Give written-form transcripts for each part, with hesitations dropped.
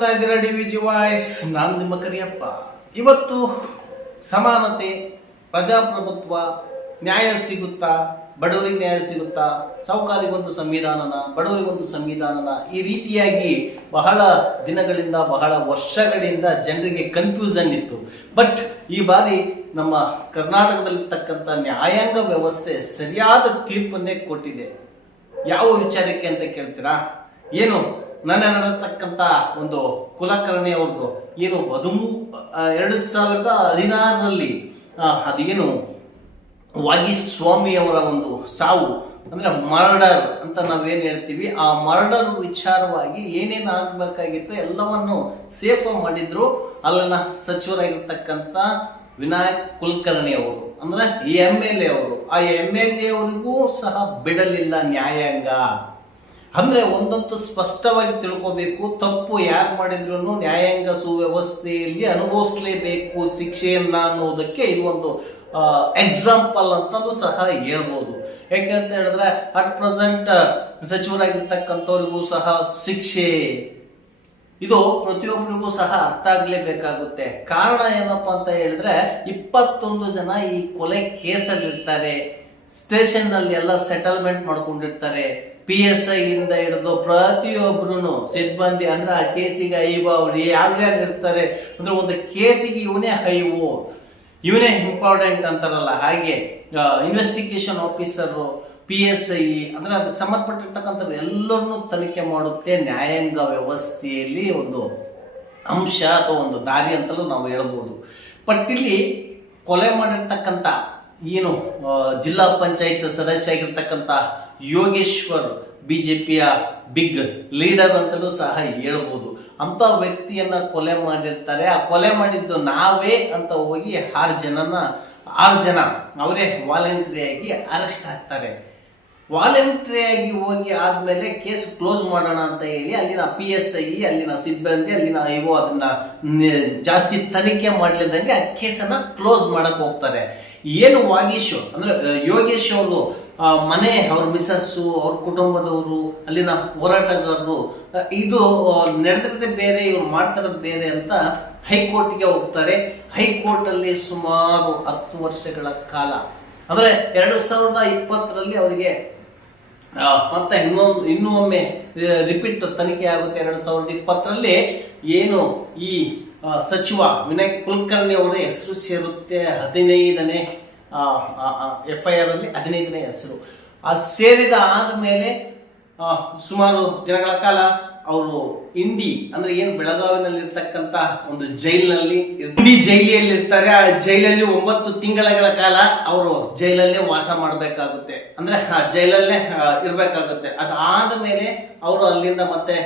ನೋಡ್ತಾ ಇದ್ದೀರಾ ಡಿವಿಜಿ ವಾಯ್ಸ್. ನಾನು ನಿಮ್ಮ ಕರಿಯಪ್ಪ. ಇವತ್ತು ಸಮಾನತೆ, ಪ್ರಜಾಪ್ರಭುತ್ವ, ನ್ಯಾಯ ಸಿಗುತ್ತಾ, ಬಡವರಿಗೆ ನ್ಯಾಯ ಸಿಗುತ್ತಾ, ಸಾಹುಕಾರಿಗೊಂದು ಸಂವಿಧಾನನ, ಬಡವರಿಗೊಂದು ಸಂವಿಧಾನನ, ಈ ರೀತಿಯಾಗಿ ಬಹಳ ದಿನಗಳಿಂದ, ಬಹಳ ವರ್ಷಗಳಿಂದ ಜನರಿಗೆ ಕನ್ಫ್ಯೂಷನ್ ಇತ್ತು. ಬಟ್ ಈ ಬಾರಿ ನಮ್ಮ ಕರ್ನಾಟಕದಲ್ಲಿರ್ತಕ್ಕಂಥ ನ್ಯಾಯಾಂಗ ವ್ಯವಸ್ಥೆ ಸರಿಯಾದ ತೀರ್ಪನ್ನೇ ಕೊಟ್ಟಿದೆ. ಯಾವ ವಿಚಾರಕ್ಕೆ ಅಂತ ಕೇಳ್ತೀರಾ? ಏನು ನನ್ನ ನಡೆದತಕ್ಕಂಥ ಒಂದು ಕುಲಕರ್ಣಿ ಅವ್ರದ್ದು ಏನು 2016ರಲ್ಲಿ ಅದೇನು ವಾಗೀಸ್ವಾಮಿ ಅವರ ಒಂದು ಸಾವು ಅಂದ್ರೆ ಮರ್ಡರ್ ಅಂತ ನಾವೇನ್ ಹೇಳ್ತೀವಿ, ಆ ಮರ್ಡರ್ ವಿಚಾರವಾಗಿ ಏನೇನು ಆಗ್ಬೇಕಾಗಿತ್ತು ಎಲ್ಲವನ್ನು ಸೇಫ್ ಮಾಡಿದ್ರು. ಅಲ್ಲಿನ ಸಚಿವರಾಗಿರ್ತಕ್ಕಂಥ ವಿನಾಯಕ್ ಕುಲಕರ್ಣಿ ಅವರು ಅಂದ್ರೆ MLA ಅವರು, ಆ MLA ಅವರಿಗೂ ಸಹ ಬಿಡಲಿಲ್ಲ ನ್ಯಾಯಾಂಗ. ಅಂದ್ರೆ ಒಂದಂತೂ ಸ್ಪಷ್ಟವಾಗಿ ತಿಳ್ಕೋಬೇಕು, ತಪ್ಪು ಯಾರು ಮಾಡಿದ್ರು ನ್ಯಾಯಾಂಗ ಸುವ್ಯವಸ್ಥೆಯಲ್ಲಿ ಅನುಭವಿಸಲೇಬೇಕು ಶಿಕ್ಷೆಯನ್ನ ಅನ್ನೋದಕ್ಕೆ ಇದು ಒಂದು ಎಕ್ಸಾಂಪಲ್ ಅಂತಲೂ ಸಹ ಹೇಳ್ಬೋದು. ಯಾಕೆಂತ ಹೇಳಿದ್ರೆ ಅಟ್ ಪ್ರೆಸೆಂಟ್ ಸಚಿವರಾಗಿರ್ತಕ್ಕಂಥವ್ರಿಗೂ ಸಹ ಶಿಕ್ಷೆ ಇದು ಪ್ರತಿಯೊಬ್ಬರಿಗೂ ಸಹ ಅರ್ಥ ಆಗ್ಲೇಬೇಕಾಗುತ್ತೆ. ಕಾರಣ ಏನಪ್ಪಾ ಅಂತ ಹೇಳಿದ್ರೆ 21 ಜನ ಈ ಕೊಲೆ ಕೇಸಲ್ಲಿ ಇರ್ತಾರೆ. ಸ್ಟೇಷನ್ ನಲ್ಲಿ ಎಲ್ಲ ಸೆಟಲ್ಮೆಂಟ್ ಮಾಡ್ಕೊಂಡಿರ್ತಾರೆ. PSI ಇಂದ ಹಿಡಿದು ಪ್ರತಿಯೊಬ್ಬರು ಸಿಬ್ಬಂದಿ ಅಂದ್ರೆ ಆ ಕೇಸಿಗೆ ಐವು ಅವ್ರು ಯಾವ್ಯಾರು ಇರ್ತಾರೆ ಅಂದ್ರೆ ಒಂದು ಕೇಸಿಗೆ ಇವನೇ ಹೈವು, ಇವನೇ ಇಂಪಾರ್ಟೆಂಟ್ ಅಂತಾರಲ್ಲ ಹಾಗೆ ಇನ್ವೆಸ್ಟಿಗೇಷನ್ ಆಫೀಸರು, PSI ಅಂದ್ರೆ ಅದಕ್ಕೆ ಸಂಬಂಧಪಟ್ಟಿರ್ತಕ್ಕಂಥ ಎಲ್ಲರನ್ನೂ ತನಿಖೆ ಮಾಡುತ್ತೆ ನ್ಯಾಯಾಂಗ ವ್ಯವಸ್ಥೆಯಲ್ಲಿ ಒಂದು ಅಂಶ ಅಥವಾ ಒಂದು ದಾರಿ ಅಂತಲೂ ನಾವು ಹೇಳ್ಬೋದು. ಬಟ್ ಇಲ್ಲಿ ಕೊಲೆ ಮಾಡಿರ್ತಕ್ಕಂಥ ಏನು ಜಿಲ್ಲಾ ಪಂಚಾಯತ್ ಸದಸ್ಯ ಆಗಿರ್ತಕ್ಕಂಥ ಯೋಗೇಶ್ವರ್ BJPಯ ಬಿಗ್ ಲೀಡರ್ ಅಂತಲೂ ಸಹ ಹೇಳ್ಬೋದು. ಅಂತ ವ್ಯಕ್ತಿಯನ್ನ ಕೊಲೆ ಮಾಡಿರ್ತಾರೆ. ಆ ಕೊಲೆ ಮಾಡಿದ್ದು ನಾವೇ ಅಂತ ಹೋಗಿ 6 ಜನ ಅವರೇ ವಾಲಂಟರಿ ಆಗಿ ಅರೆಸ್ಟ್ ಆಗ್ತಾರೆ. ವಾಲಂಟರಿ ಆಗಿ ಹೋಗಿ ಆದ್ಮೇಲೆ ಕೇಸ್ ಕ್ಲೋಸ್ ಮಾಡೋಣ ಅಂತ ಹೇಳಿ ಅಲ್ಲಿನ PSI, ಅಲ್ಲಿನ ಸಿಬ್ಬಂದಿ, ಅಲ್ಲಿನ IO ಅದನ್ನ ಜಾಸ್ತಿ ತನಿಖೆ ಮಾಡ್ಲಿದ್ದಂಗೆ ಆ ಕೇಸನ್ನ ಕ್ಲೋಸ್ ಮಾಡಕ್ ಹೋಗ್ತಾರೆ. ಏನು ವಾಗೀಶ್ ಅಂದ್ರೆ ಯೋಗೇಶ್ ಅವರು ಮನೆ, ಅವ್ರ ಮಿಸಸ್ಸು, ಅವ್ರ ಕುಟುಂಬದವರು, ಅಲ್ಲಿನ ಹೋರಾಟಗಾರರು ಇದು ನಡೆದಿರೋದೇ ಬೇರೆ, ಇವ್ರು ಮಾಡ್ತಿರೋದು ಬೇರೆ ಅಂತ ಹೈಕೋರ್ಟ್ಗೆ ಹೋಗ್ತಾರೆ. ಹೈಕೋರ್ಟ್ ಅಲ್ಲಿ ಸುಮಾರು 10 ವರ್ಷಗಳ ಕಾಲ ಅಂದ್ರೆ 2020ರಲ್ಲಿ ಅವರಿಗೆ ಮತ್ತೆ ಇನ್ನೂ ಒಮ್ಮೆ ರಿಪೀಟ್ ತನಿಖೆ ಆಗುತ್ತೆ. 2020ರಲ್ಲಿ ಏನು ಈ ಸಚಿವ ವಿನಾಯಕ್ ಕುಲಕರ್ಣಿ ಅವರ ಹೆಸರು ಸೇರುತ್ತೆ. 15ನೇ FIR ಅಲ್ಲಿ 15ನೇ ಹೆಸರು ಸೇರಿದ ಆದ್ಮೇಲೆ ಸುಮಾರು ದಿನಗಳ ಕಾಲ ಅವರು ಇಂಡಿ ಅಂದ್ರೆ ಏನು ಬೆಳಗಾವಿನಲ್ಲಿ ಇರ್ತಕ್ಕಂತ ಒಂದು ಜೈಲಿನಲ್ಲಿ ಇಂಡಿ ಜೈಲಿಯಲ್ಲಿ ಇರ್ತಾರೆ. ಆ ಜೈಲಲ್ಲಿ 9 ತಿಂಗಳ ಕಾಲ ಅವರು ಜೈಲಲ್ಲೇ ವಾಸ ಮಾಡಬೇಕಾಗುತ್ತೆ, ಅಂದ್ರೆ ಜೈಲಲ್ಲೇ ಇರ್ಬೇಕಾಗುತ್ತೆ. ಅದಾದ ಮೇಲೆ ಅವರು ಅಲ್ಲಿಂದ ಮತ್ತೆ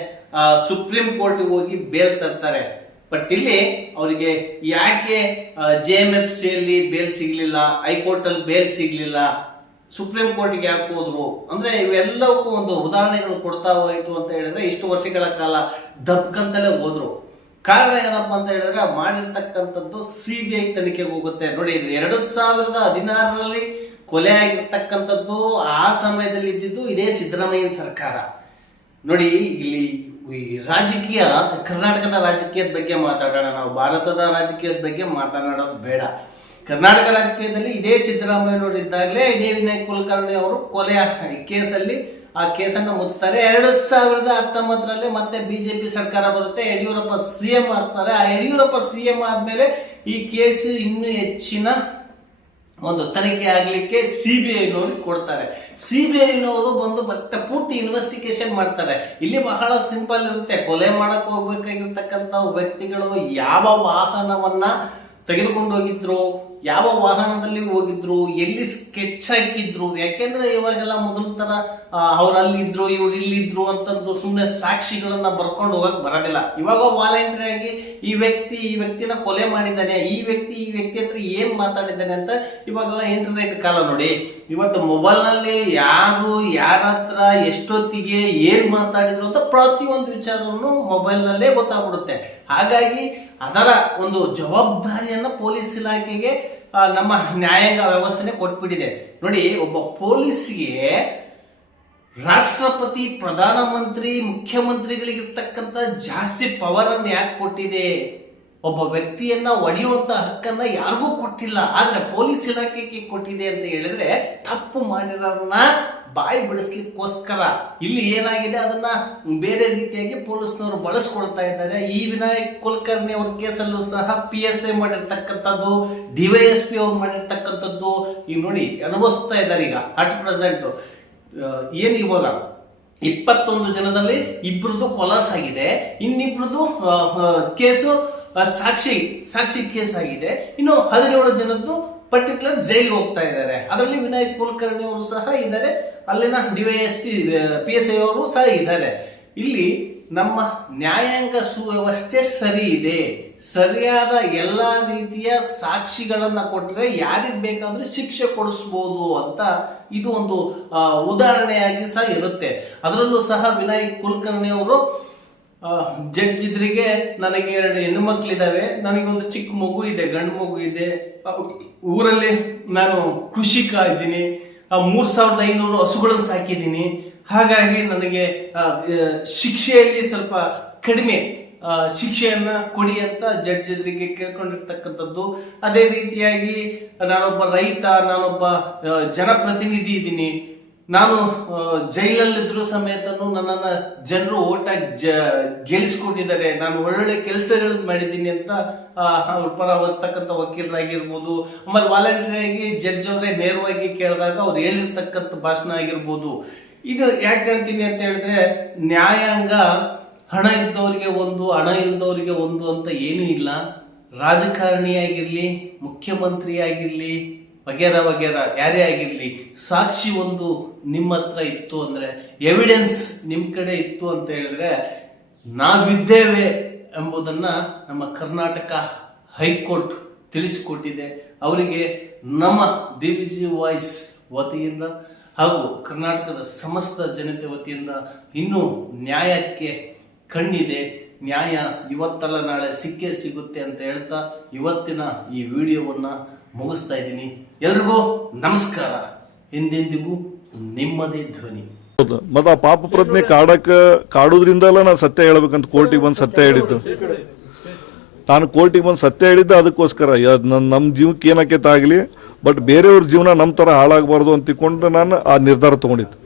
ಸುಪ್ರೀಂ ಕೋರ್ಟ್ಗೆ ಹೋಗಿ ಬೇಲ್ ತರ್ತಾರೆ. ಬಟ್ ಇಲ್ಲಿ ಅವರಿಗೆ ಯಾಕೆ JMFC ಯಲ್ಲಿ ಬೇಲ್ ಸಿಗ್ಲಿಲ್ಲ, ಹೈಕೋರ್ಟ್ ಅಲ್ಲಿ ಬೇಲ್ ಸಿಗ್ಲಿಲ್ಲ, ಸುಪ್ರೀಂ ಕೋರ್ಟ್ಗೆ ಯಾಕೆ ಹೋದ್ರು ಅಂದ್ರೆ ಇವೆಲ್ಲಕ್ಕೂ ಒಂದು ಉದಾಹರಣೆಗಳು ಕೊಡ್ತಾ ಹೋಯ್ತು ಅಂತ ಹೇಳಿದ್ರೆ ಇಷ್ಟು ವರ್ಷಗಳ ಕಾಲ ದಬ್ಕಂತಲೇ ಹೋದ್ರು. ಕಾರಣ ಏನಪ್ಪಾ ಅಂತ ಹೇಳಿದ್ರೆ ಮಾಡಿರ್ತಕ್ಕಂಥದ್ದು CBI ತನಿಖೆಗೆ ಹೋಗುತ್ತೆ. ನೋಡಿ, ಇದು 2016ರಲ್ಲಿ ಕೊಲೆ ಆಗಿರ್ತಕ್ಕಂಥದ್ದು ಆ ಸಮಯದಲ್ಲಿ ಇದ್ದಿದ್ದು ಇದೇ ಸಿದ್ದರಾಮಯ್ಯನ ಸರ್ಕಾರ. ನೋಡಿ, ಇಲ್ಲಿ ರಾಜಕೀಯ, ಕರ್ನಾಟಕದ ರಾಜಕೀಯದ ಬಗ್ಗೆ ಮಾತಾಡೋಣ. ನಾವು ಭಾರತದ ರಾಜಕೀಯದ ಬಗ್ಗೆ ಮಾತನಾಡೋದು ಬೇಡ. ಕರ್ನಾಟಕ ರಾಜಕೀಯದಲ್ಲಿ ಇದೇ ಸಿದ್ದರಾಮಯ್ಯನವರು ಇದ್ದಾಗಲೇ ಇದೇ ವಿನಾಯಕ್ ಕುಲಕರ್ಣಿ ಅವರು ಕೊಲೆಯ ಕೇಸಲ್ಲಿ ಆ ಕೇಸನ್ನು ಮುಚ್ತಾರೆ. 2019ರಲ್ಲಿ ಮತ್ತೆ BJP ಸರ್ಕಾರ ಬರುತ್ತೆ, ಯಡಿಯೂರಪ್ಪ CM ಆಗ್ತಾರೆ. ಆ ಯಡಿಯೂರಪ್ಪ CM ಆದ್ಮೇಲೆ ಈ ಕೇಸ್ ಇನ್ನೂ ಹೆಚ್ಚಿನ ಒಂದು ತನಿಖೆ ಆಗ್ಲಿಕ್ಕೆ CBIನವ್ರಿಗೆ ಕೊಡ್ತಾರೆ. CBIನವರು ಬಂದು ಮತ್ತೆ ಪೂರ್ತಿ ಇನ್ವೆಸ್ಟಿಗೇಷನ್ ಮಾಡ್ತಾರೆ. ಇಲ್ಲಿ ಬಹಳ ಸಿಂಪಲ್ ಇರುತ್ತೆ. ಕೊಲೆ ಮಾಡಕ್ ಹೋಗ್ಬೇಕಾಗಿರ್ತಕ್ಕಂಥ ವ್ಯಕ್ತಿಗಳು ಯಾವ ವಾಹನವನ್ನ ತೆಗೆದುಕೊಂಡು ಹೋಗಿದ್ರು, ಯಾವ ವಾಹನದಲ್ಲಿ ಹೋಗಿದ್ರು, ಎಲ್ಲಿ ಸ್ಕೆಚ್ ಹಾಕಿದ್ರು. ಯಾಕೆಂದ್ರೆ ಇವಾಗೆಲ್ಲ ಮೊದಲ ತರ ಅವ್ರು ಅಲ್ಲಿದ್ರು ಇವ್ರು ಇಲ್ಲಿದ್ರು ಅಂತಂದು ಸುಮ್ಮನೆ ಸಾಕ್ಷಿಗಳನ್ನ ಬರ್ಕೊಂಡು ಹೋಗಕ್ ಬರೋದಿಲ್ಲ. ಇವಾಗ ವಾಲಂಟರಿ ಆಗಿ ಈ ವ್ಯಕ್ತಿನ ಕೊಲೆ ಮಾಡಿದ್ದಾನೆ, ಈ ವ್ಯಕ್ತಿ ಹತ್ರ ಏನ್ ಮಾತಾಡಿದ್ದಾನೆ ಅಂತ ಇವಾಗೆಲ್ಲ ಇಂಟರ್ನೆಟ್ ಕಾಲ. ನೋಡಿ, ಇವತ್ತು ಮೊಬೈಲ್ ನಲ್ಲಿ ಯಾರು ಯಾರ ಹತ್ರ ಎಷ್ಟೊತ್ತಿಗೆ ಏನ್ ಮಾತಾಡಿದ್ರು ಅಂತ ಪ್ರತಿಯೊಂದು ವಿಚಾರವನ್ನು ಮೊಬೈಲ್ ನಲ್ಲೇ ಗೊತ್ತಾಗ್ಬಿಡುತ್ತೆ. ಹಾಗಾಗಿ ಅದರ ಒಂದು ಜವಾಬ್ದಾರಿಯನ್ನ ಪೊಲೀಸ್ ಇಲಾಖೆಗೆ ನಮ್ಮ ನ್ಯಾಯಾಂಗ ವ್ಯವಸ್ಥೆನೆ ಕೊಟ್ಬಿಟ್ಟಿದೆ. ನೋಡಿ, ಒಬ್ಬ ಪೊಲೀಸ್ಗೆ ರಾಷ್ಟ್ರಪತಿ, ಪ್ರಧಾನಮಂತ್ರಿ, ಮುಖ್ಯಮಂತ್ರಿಗಳಿಗಿರ್ತಕ್ಕಂಥ ಜಾಸ್ತಿ ಪವರ್ ಅನ್ನು ಯಾಕೆ ಕೊಟ್ಟಿದೆ? ಒಬ್ಬ ವ್ಯಕ್ತಿಯನ್ನ ಒಡೆಯುವಂತ ಹಕ್ಕನ್ನ ಯಾರಿಗೂ ಕೊಟ್ಟಿಲ್ಲ, ಆದ್ರೆ ಪೊಲೀಸ್ ಇಲಾಖೆಗೆ ಕೊಟ್ಟಿದೆ ಅಂತ ಹೇಳಿದ್ರೆ ತಪ್ಪು ಮಾಡಿರೋರನ್ನ ಬಾಯಿ ಬಿಡಿಸ್ಲಿಕ್ಕೋಸ್ಕರ ಇಲ್ಲಿ ಏನಾಗಿದೆ ಅದನ್ನ ಬೇರೆ ರೀತಿಯಾಗಿ ಪೊಲೀಸ್ನವರು ಬಳಸ್ಕೊಳ್ತಾ ಇದ್ದಾರೆ. ಈ ವಿನಾಯಕ್ ಕುಲಕರ್ಣಿ ಅವ್ರ ಕೇಸಲ್ಲೂ ಸಹ PSI ಮಾಡಿರ್ತಕ್ಕಂಥದ್ದು, DYSP ಅವ್ರು ಮಾಡಿರ್ತಕ್ಕಂಥದ್ದು ಈಗ ನೋಡಿ ಅನುಭವಿಸ್ತಾ ಇದ್ದಾರೆ. ಈಗ ಅಟ್ ಪ್ರೆಸೆಂಟ್ ಏನು ಇವಾಗ 21 ಜನದಲ್ಲಿ ಇಬ್ರದ್ದು ಕೊಲಾಸ್ ಆಗಿದೆ, ಇನ್ನಿಬ್ರದ್ದು ಕೇಸು ಸಾಕ್ಷಿ ಕೇಸ್ ಆಗಿದೆ, ಇನ್ನು 17 ಜನದ್ದು ಪರ್ಟಿಕ್ಯುಲರ್ ಜೈಲಿಗೆ ಹೋಗ್ತಾ ಇದ್ದಾರೆ. ಅದರಲ್ಲಿ ವಿನಾಯಕ್ ಕುಲಕರ್ಣಿ ಅವರು ಸಹ ಇದ್ದಾರೆ, ಅಲ್ಲಿನ DYSP PSI ಅವರು ಸಹ ಇದ್ದಾರೆ. ಇಲ್ಲಿ ನಮ್ಮ ನ್ಯಾಯಾಂಗ ಸುವ್ಯವಸ್ಥೆ ಸರಿ ಇದೆ, ಸರಿಯಾದ ಎಲ್ಲ ರೀತಿಯ ಸಾಕ್ಷಿಗಳನ್ನ ಕೊಟ್ಟರೆ ಯಾರಿಗೆ ಬೇಕಾದ್ರೂ ಶಿಕ್ಷೆ ಕೊಡಿಸ್ಬೋದು ಅಂತ ಇದು ಒಂದು ಉದಾಹರಣೆಯಾಗಿ ಸಹ ಇರುತ್ತೆ. ಅದರಲ್ಲೂ ಸಹ ವಿನಾಯಕ್ ಕುಲಕರ್ಣಿ ಅವರು ಜಡ್ಜ್ ಇದ್ರಿಗೆ ನನಗೆ 2 ಹೆಣ್ಣು ಮಕ್ಕಳಿದ್ದಾವೆ, ನನಗೊಂದು ಚಿಕ್ಕ ಮಗು ಇದೆ, ಗಂಡು ಮಗು ಇದೆ, ಊರಲ್ಲಿ ನಾನು ಕೃಷಿಕ ಇದ್ದೀನಿ, 3500 ಹಸುಗಳನ್ನು ಸಾಕಿದ್ದೀನಿ, ಹಾಗಾಗಿ ನನಗೆ ಶಿಕ್ಷೆಯಲ್ಲಿ ಸ್ವಲ್ಪ ಕಡಿಮೆ ಶಿಕ್ಷೆಯನ್ನ ಕೊಡಿ ಅಂತ ಜಡ್ಜ್ ಎದುರಿಗೆ ಕೇಳ್ಕೊಂಡಿರ್ತಕ್ಕಂಥದ್ದು. ಅದೇ ರೀತಿಯಾಗಿ ನಾನೊಬ್ಬ ರೈತ, ನಾನೊಬ್ಬ ಜನಪ್ರತಿನಿಧಿ ಇದ್ದೀನಿ, ನಾನು ಜೈಲಲ್ಲಿದ್ರು ಸಮೇತನು ನನ್ನನ್ನ ಜನರು ಓಟಾಗಿ ಗೆಲ್ಸ್ಕೊಂಡಿದ್ದಾರೆ, ನಾನು ಒಳ್ಳೊಳ್ಳೆ ಕೆಲಸಗಳನ್ನ ಮಾಡಿದ್ದೀನಿ ಅಂತ ಅವ್ರ ಪರ ಬರ್ತಕ್ಕಂಥ ವಕೀಲರಾಗಿರ್ಬೋದು, ಆಮೇಲೆ ವಾಲಂಟಿಯರಾಗಿ ಜಡ್ಜ್ ಅವರೇ ನೇರವಾಗಿ ಕೇಳಿದಾಗ ಅವ್ರು ಹೇಳಿರ್ತಕ್ಕಂಥ ಭಾಷಣ ಆಗಿರ್ಬೋದು. ಇದು ಯಾಕೆ ಹೇಳ್ತೀನಿ ಅಂತ ಹೇಳಿದ್ರೆ, ನ್ಯಾಯಾಂಗ ಹಣ ಇದ್ದವರಿಗೆ ಒಂದು, ಹಣ ಇಲ್ಲದವರಿಗೆ ಒಂದು ಅಂತ ಏನೂ ಇಲ್ಲ. ರಾಜಕಾರಣಿಯಾಗಿರ್ಲಿ, ಮುಖ್ಯಮಂತ್ರಿ ಆಗಿರ್ಲಿ, ವಗೇರ ವಗೇರ ಯಾರೇ ಆಗಿರ್ಲಿ, ಸಾಕ್ಷಿ ಒಂದು ನಿಮ್ಮ ಹತ್ರ ಇತ್ತು ಅಂದ್ರೆ, ಎವಿಡೆನ್ಸ್ ನಿಮ್ಮ ಕಡೆ ಇತ್ತು ಅಂತ ಹೇಳಿದ್ರೆ ನಾವಿದ್ದೇವೆ ಎಂಬುದನ್ನ ನಮ್ಮ ಕರ್ನಾಟಕ ಹೈಕೋರ್ಟ್ ತಿಳಿಸಿಕೊಟ್ಟಿದೆ. ಅವರಿಗೆ ನಮ್ಮ DVG ವಾಯ್ಸ್ ವತಿಯಿಂದ ಹಾಗೂ ಕರ್ನಾಟಕದ ಸಮಸ್ತ ಜನತೆ ವತಿಯಿಂದ ಇನ್ನೂ ನ್ಯಾಯಕ್ಕೆ ಕಣ್ಣಿದೆ, ನ್ಯಾಯ ಇವತ್ತಲ್ಲ ನಾಳೆ ಸಿಕ್ಕೇ ಸಿಗುತ್ತೆ ಅಂತ ಹೇಳ್ತಾ ಇವತ್ತಿನ ಈ ವಿಡಿಯೋವನ್ನ ಮುಗಿಸ್ತಾ ಇದ್ದೀನಿ. ಎಲ್ರಿಗೂ ನಮಸ್ಕಾರ. ಎಂದೆಂದಿಗೂ ನಿಮ್ಮದೇ ಧ್ವನಿ. ಮತ್ತ ಆ ಪಾಪ ಪ್ರಜ್ಞೆ ಕಾಡೋದ್ರಿಂದಲ್ಲ ನಾನು ಸತ್ಯ ಹೇಳ್ಬೇಕಂತ ಕೋರ್ಟಿಗೆ ಬಂದು ಸತ್ಯ ಹೇಳಿದ್ದು. ನಾನು ಕೋರ್ಟಿಗೆ ಬಂದು ಸತ್ಯ ಹೇಳಿದ್ದೆ ಅದಕ್ಕೋಸ್ಕರ, ನಮ್ಮ ಜೀವಕ್ಕೆ ಏನಕ್ಕೆ ಆಗಲಿ, ಬಟ್ ಬೇರೆಯವ್ರ ಜೀವನ ನಮ್ಮ ತರ ಹಾಳಾಗಬಾರ್ದು ಅಂತ ತಿಳ್ಕೊಂಡು ನಾನು ಆ ನಿರ್ಧಾರ ತಗೊಂಡಿದ್ದು.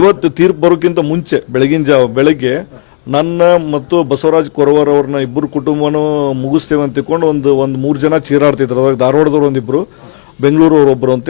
ಇವತ್ತು ತೀರ್ಪು ಬರೋಕ್ಕಿಂತ ಮುಂಚೆ ಬೆಳಗ್ಗೆ ನನ್ನ ಮತ್ತು ಬಸವರಾಜ್ ಕೊರವರ್ ಅವ್ರನ್ನ ಇಬ್ಬರು ಕುಟುಂಬನೂ ಮುಗಿಸ್ತೇವೆ ಅಂತ ತಿಳ್ಕೊಂಡು ಒಂದು 3 ಜನ ಚೀರಾಡ್ತಿದ್ರು. ಅದಾಗ ಧಾರವಾಡದವ್ರು ಒಂದಿಬ್ರು, ಬೆಂಗಳೂರು ಒಬ್ಬರು ಅಂತೇಳಿ